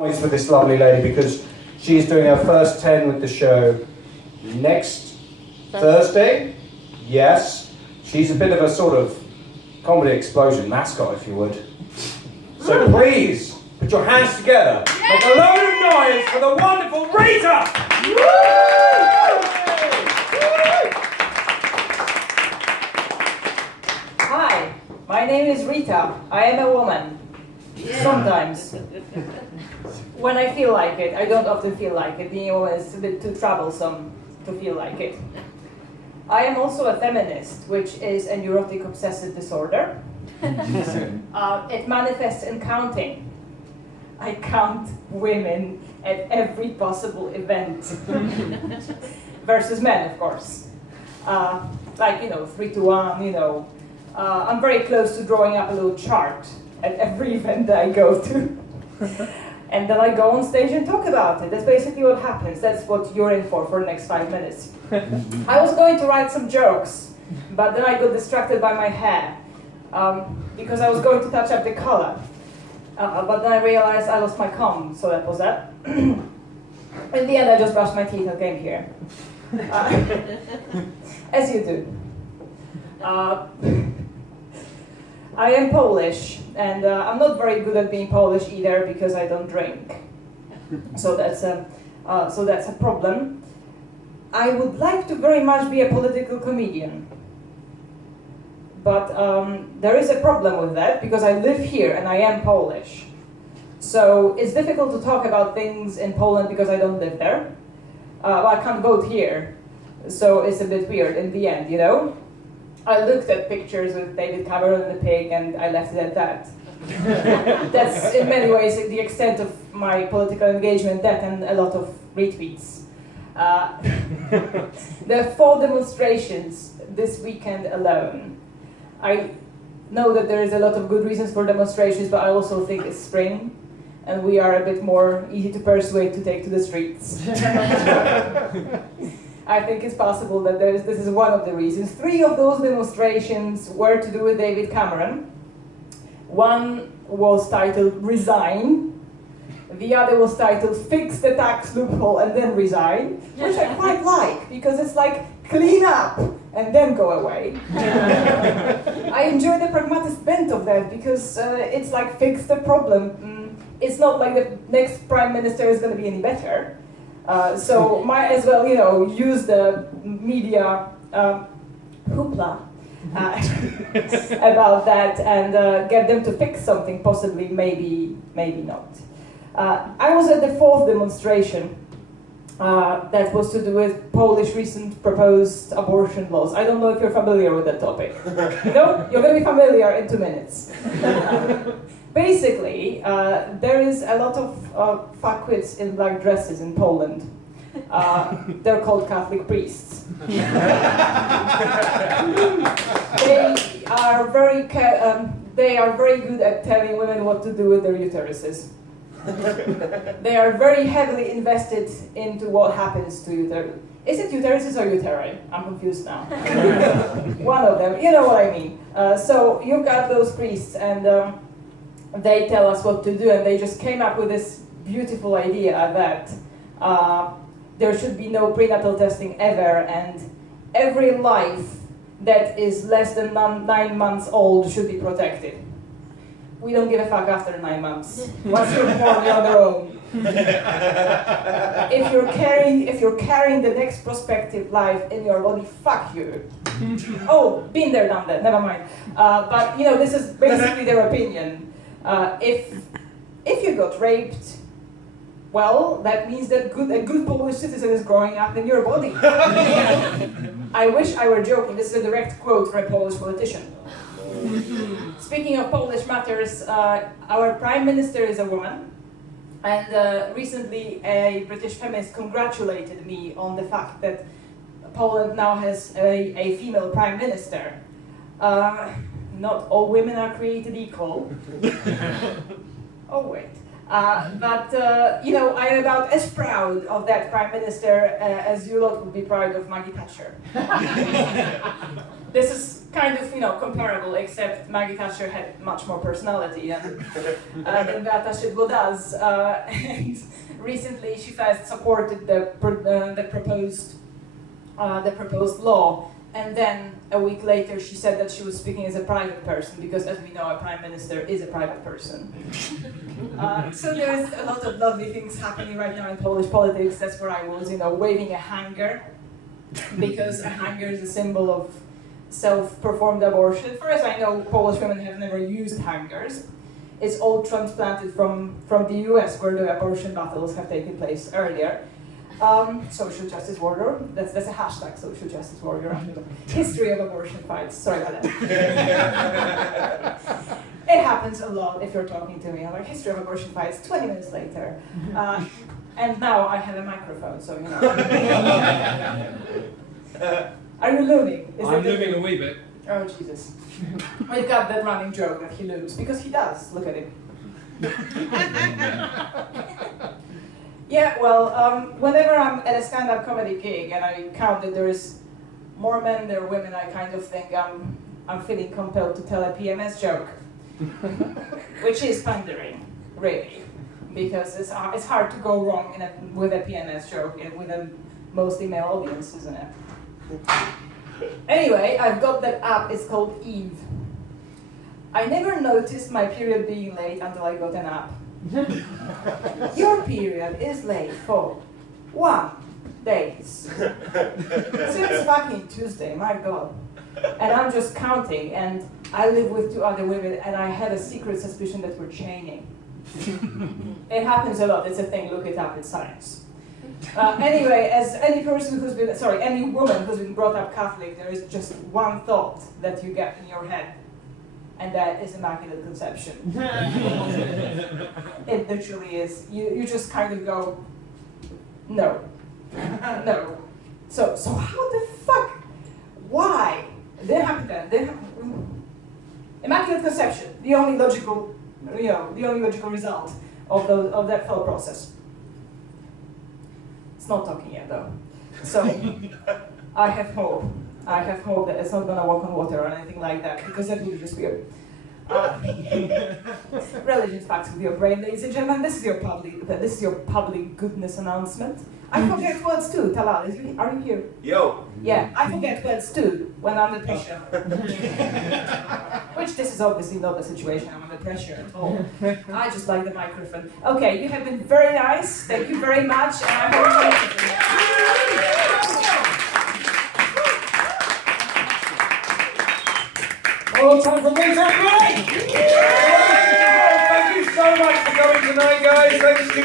With this lovely lady because she's doing her first 10 with the show next Thursday. Yes, she's a bit of a sort of comedy explosion mascot, if you would. So please put your hands together, make a load of noise for the wonderful Rita. Hi, my name is Rita. I am a woman. Sometimes. When I feel like it. I don't often feel like it. Being a woman is a bit too troublesome to feel like it. I am also a feminist, which is a neurotic obsessive disorder. It manifests in counting. I count women at every possible event. Versus men, of course. Like, 3-to-1, I'm very close to drawing up a little chart at every event that I go to. And then I go on stage and talk about it. That's basically what happens. That's what you're in for the next 5 minutes. I was going to write some jokes, but then I got distracted by my hair because I was going to touch up the color. But then I realized I lost my comb, so that was that. In the end, I just brushed my teeth and came here. As you do. I am Polish, and I'm not very good at being Polish either because I don't drink. So that's a problem. I would like to very much be a political comedian, but there is a problem with that because I live here and I am Polish. So it's difficult to talk about things in Poland because I don't live there. I can't vote here, so it's a bit weird in the end, I looked at pictures with David Cameron and the pig and I left it at that. That's in many ways the extent of my political engagement, that and a lot of retweets. There are 4 demonstrations this weekend alone. I know that there is a lot of good reasons for demonstrations, but I also think it's spring and we are a bit more easy to persuade to take to the streets. I think it's possible that this is one of the reasons. 3 of those demonstrations were to do with David Cameron. One was titled Resign. The other was titled Fix the Tax Loophole and then Resign, which I quite like because it's like clean up and then go away. I enjoy the pragmatist bent of that because it's like fix the problem. It's not like the next prime minister is going to be any better. So might as well, use the media hoopla about that and get them to fix something, possibly, maybe not. I was at the 4th demonstration that was to do with Polish recent proposed abortion laws. I don't know if you're familiar with that topic. No? You're going to be familiar in 2 minutes. Basically, there is a lot of fuckwits in black dresses in Poland. They're called Catholic priests. They are very good at telling women what to do with their uteruses. They are very heavily invested into what happens to uterus. Is it uteruses or uteri? I'm confused now. One of them, you know what I mean. So you've got those priests and they tell us what to do, and they just came up with this beautiful idea that there should be no prenatal testing ever, and every life that is less than 9 months old should be protected. We don't give a fuck after 9 months. Once you're born, you're on their own. If you're carrying the next prospective life in your body, fuck you. Oh, been there, done that. Never mind. But this is basically their opinion. If you got raped, well, that means that a good Polish citizen is growing up in your body. I wish I were joking. This is a direct quote from a Polish politician. Speaking of Polish matters, our Prime Minister is a woman, and recently a British feminist congratulated me on the fact that Poland now has a female Prime Minister. Not all women are created equal. Oh wait. You know, I am about as proud of that Prime Minister as you lot would be proud of Maggie Thatcher. This is kind of, you know, comparable, except Maggie Thatcher had much more personality than Beata Szydło does. And recently she first supported the proposed law, and then a week later she said that she was speaking as a private person, because as we know, a Prime Minister is a private person. So there's a lot of lovely things happening right now in Polish politics. That's where I was, you know, waving a hanger, because a hanger is a symbol of self-performed abortion. As far as I know, Polish women have never used hangers. It's all transplanted from the US, where the abortion battles have taken place earlier. Social justice warrior. That's a hashtag, social justice warrior. History of abortion fights. Sorry about that. It happens a lot if you're talking to me. I'm like, history of abortion fights, 20 minutes later. And now I have a microphone, so you know. Are you looming? I'm looming a wee bit. Oh, Jesus. We've got that running joke that he looms, because he does. Look at him. Yeah, well, whenever I'm at a stand-up comedy gig and I count that there is more men than women, I kind of think I'm feeling compelled to tell a PMS joke. Which is pandering, really. Because it's hard to go wrong with a PMS joke with a mostly male audience, isn't it? Anyway, I've got that app, it's called Eve. I never noticed my period being late until I got an app. Your period is late for 1 day. Since fucking Tuesday, my God. And I'm just counting, and I live with 2 other women, and I had a secret suspicion that we're chaining. It happens a lot, it's a thing, look it up, it's science. Anyway, as any woman who's been brought up Catholic, there is just one thought that you get in your head, and that is Immaculate Conception. It literally is. You just kind of go, no, no. So how the fuck? Why? Didn't happen then. Immaculate Conception, the only logical, the only logical result of that whole process. It's not talking yet though. So I have hope. I have hope that it's not gonna walk on water or anything like that, because that would be just weird. Religion facts with your brain, ladies and gentlemen. This is your public goodness announcement. I forget words too. Talal, are you here? Yo. Yeah, I forget words too when I'm under pressure. Which this is obviously not the situation. I'm under pressure at all. I just like the microphone. Okay, you have been very nice. Thank you very much. And I hope All time for Rita. Thank you so much for coming tonight, guys. Thanks to